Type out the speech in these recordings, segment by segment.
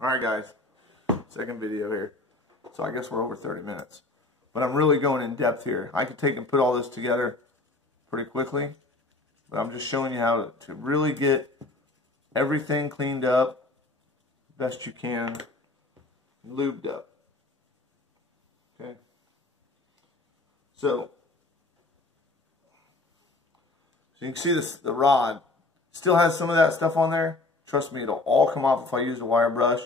Alright guys, second video here. So I guess we're over 30 minutes. But I'm really going in depth here. I could take and put all this together pretty quickly. But I'm just showing you how to really get everything cleaned up best you can, lubed up. Okay. So you can see this, the rod still has some of that stuff on there. Trust me, it'll all come off if I use a wire brush.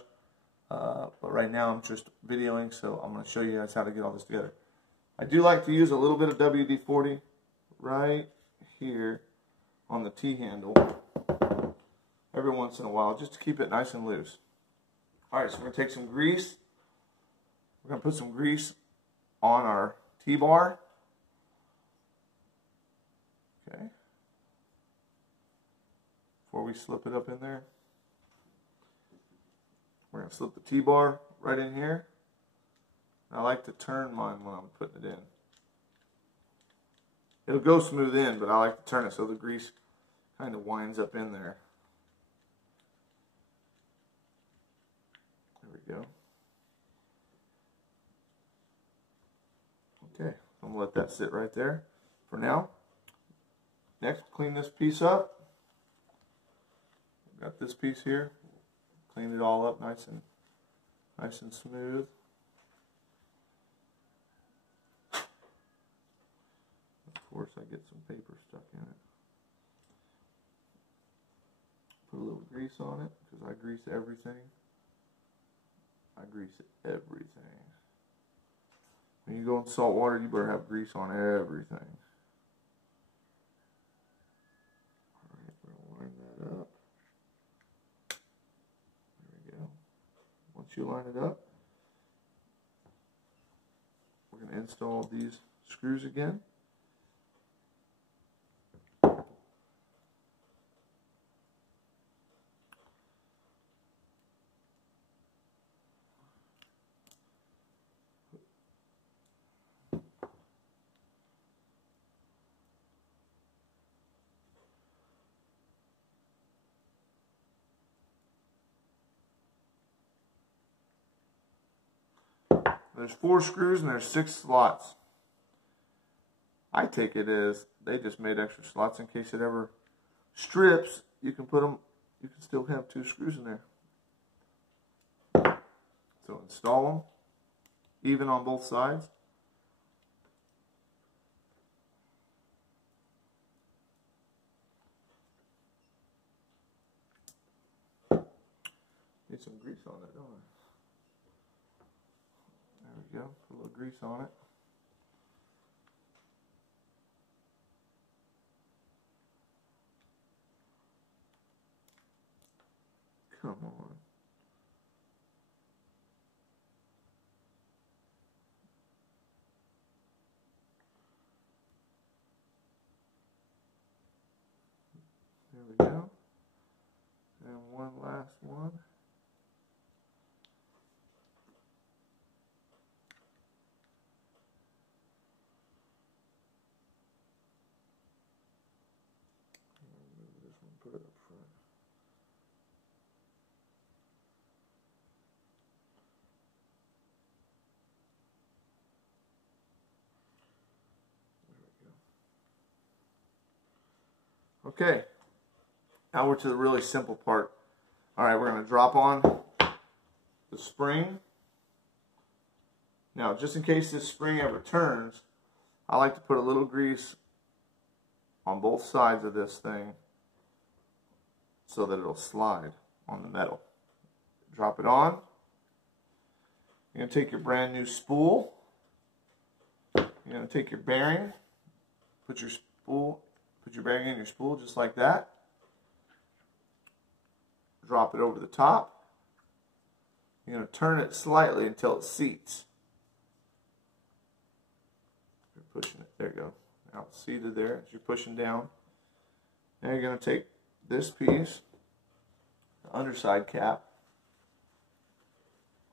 But right now I'm just videoing, so I'm going to show you guys how to get all this together. I do like to use a little bit of WD-40 right here on the T-handle every once in a while, just to keep it nice and loose. Alright, so we're going to take some grease. We're going to put some grease on our T-bar. Okay. Before we slip it up in there, we're going to slip the T-bar right in here. I like to turn mine when I'm putting it in. It'll go smooth in, but I like to turn it so the grease kind of winds up in there. There we go. Okay, I'm going to let that sit right there for now. Next, clean this piece up. Got this piece here. Clean it all up nice and smooth. Of course, I get some paper stuck in it. Put a little grease on it because I grease everything. I grease everything. When you go in salt water, you better have grease on everything. Alright, we're going to line that up. There we go. Once you line it up, we're going to install these screws again. There's 4 screws and there's 6 slots. I take it as they just made extra slots in case it ever strips. You can put them, you can still have 2 screws in there. So install them even on both sides. Need some grease on that, don't I? There we go, put a little grease on it. Come on. There we go. And one last one. Put it up front. There we go. Okay, now we're to the really simple part. Alright, we're going to drop on the spring. Now, just in case this spring ever turns, I like to put a little grease on both sides of this thing so that it'll slide on the metal. Drop it on. You're going to take your brand new spool. You're going to take your bearing, put your bearing in your spool just like that. Drop it over the top. You're going to turn it slightly until it seats. You're pushing it. There you go. Now it's seated there as you're pushing down. Now you're going to take this piece, the underside cap,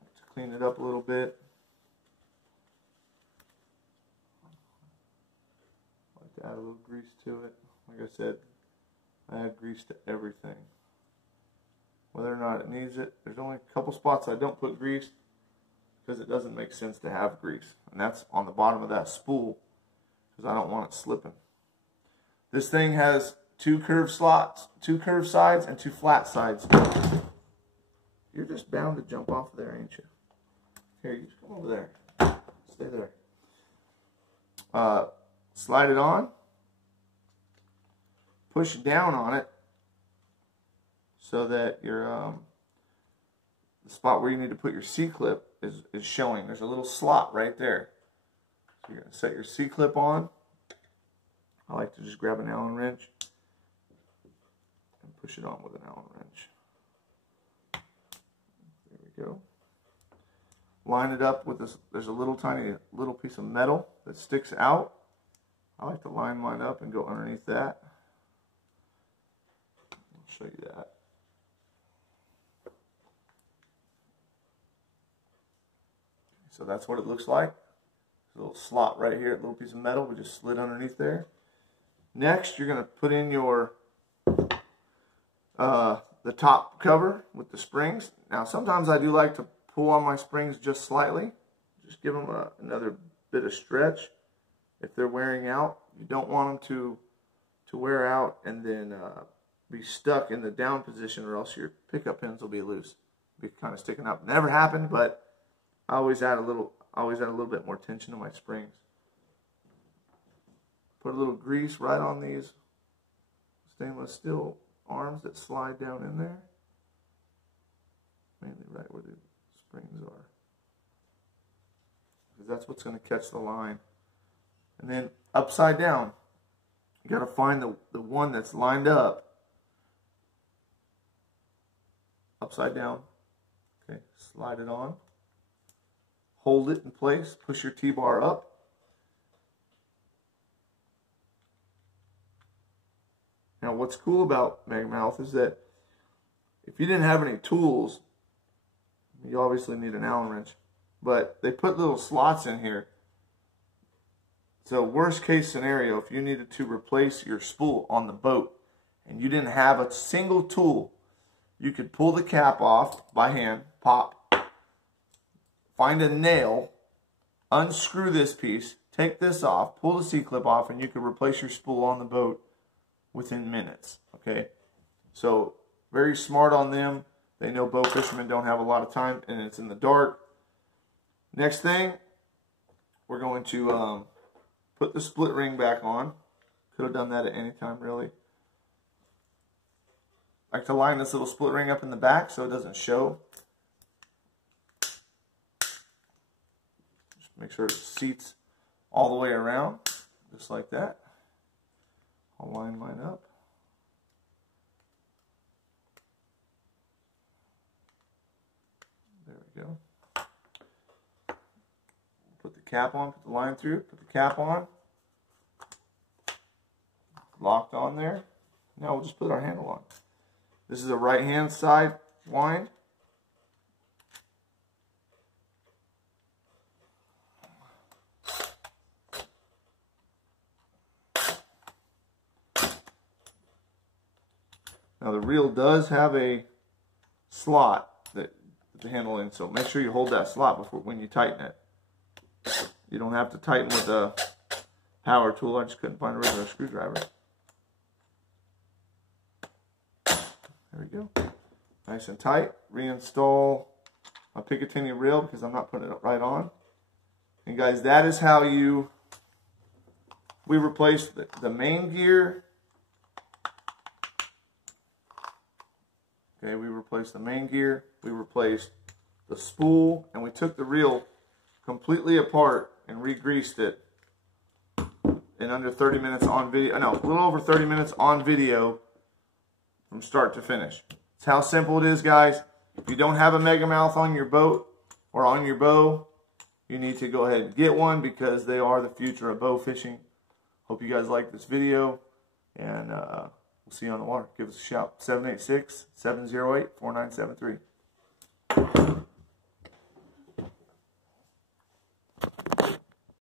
to clean it up a little bit. I like to add a little grease to it. Like I said, I add grease to everything. whether or not it needs it. There's only a couple spots I don't put grease because it doesn't make sense to have grease. And that's on the bottom of that spool because I don't want it slipping. This thing has 2 curved slots, 2 curved sides, and 2 flat sides. You're just bound to jump off there, ain't you? Here, you just come over there. Stay there. Slide it on. Push down on it so that your the spot where you need to put your C-clip is showing. There's a little slot right there. So you're going to set your C-clip on. I like to just grab an Allen wrench and push it on with an Allen wrench. There we go. Line it up with this. There's a little tiny little piece of metal that sticks out. I like to line mine up and go underneath that. I'll show you that. So that's what it looks like. There's a little slot right here, a little piece of metal. We just slid underneath there. Next, you're going to put in your the top cover with the springs. Now, sometimes I do like to pull on my springs just slightly. Just give them another bit of stretch. If they're wearing out, you don't want them to wear out and then be stuck in the down position, or else your pickup pins will be loose. Be kind of sticking up. Never happened, but I always add a little bit more tension to my springs. Put a little grease right on these stainless steel arms that slide down in there. Mainly right where the springs are. Because that's what's going to catch the line. And then upside down, you got to find the one that's lined up. Upside down. Okay, slide it on. Hold it in place. Push your T-bar up. Now, what's cool about Megamouth is that if you didn't have any tools, you obviously need an Allen wrench, but they put little slots in here. So worst case scenario, if you needed to replace your spool on the boat and you didn't have a single tool, you could pull the cap off by hand, pop, find a nail, unscrew this piece, take this off, pull the C-clip off, and you could replace your spool on the boat within minutes. Okay, so very smart on them. They know bow fishermen don't have a lot of time and it's in the dark. Next thing, we're going to put the split ring back on. Could have done that at any time, really. I like to line this little split ring up in the back so it doesn't show. Just make sure it seats all the way around, just like that. I'll line mine up. There we go. Put the cap on, put the line through, put the cap on. Locked on there. Now we'll just put our handle on. This is a right hand side wind. Now the reel does have a slot that the handle in, so make sure you hold that slot before when you tighten it. You don't have to tighten with a power tool. I just couldn't find a regular screwdriver. There we go. Nice and tight. Reinstall my Picatinny reel because I'm not putting it right on. And guys, that is how we replaced the main gear. Okay, we replaced the main gear, we replaced the spool, and we took the reel completely apart and re-greased it in under 30 minutes on video. No, a little over 30 minutes on video from start to finish. It's how simple it is, guys. If you don't have a Megamouth on your boat or on your bow, you need to go ahead and get one because they are the future of bow fishing. Hope you guys like this video, and we'll see you on the water. Give us a shout, 786-708-4973.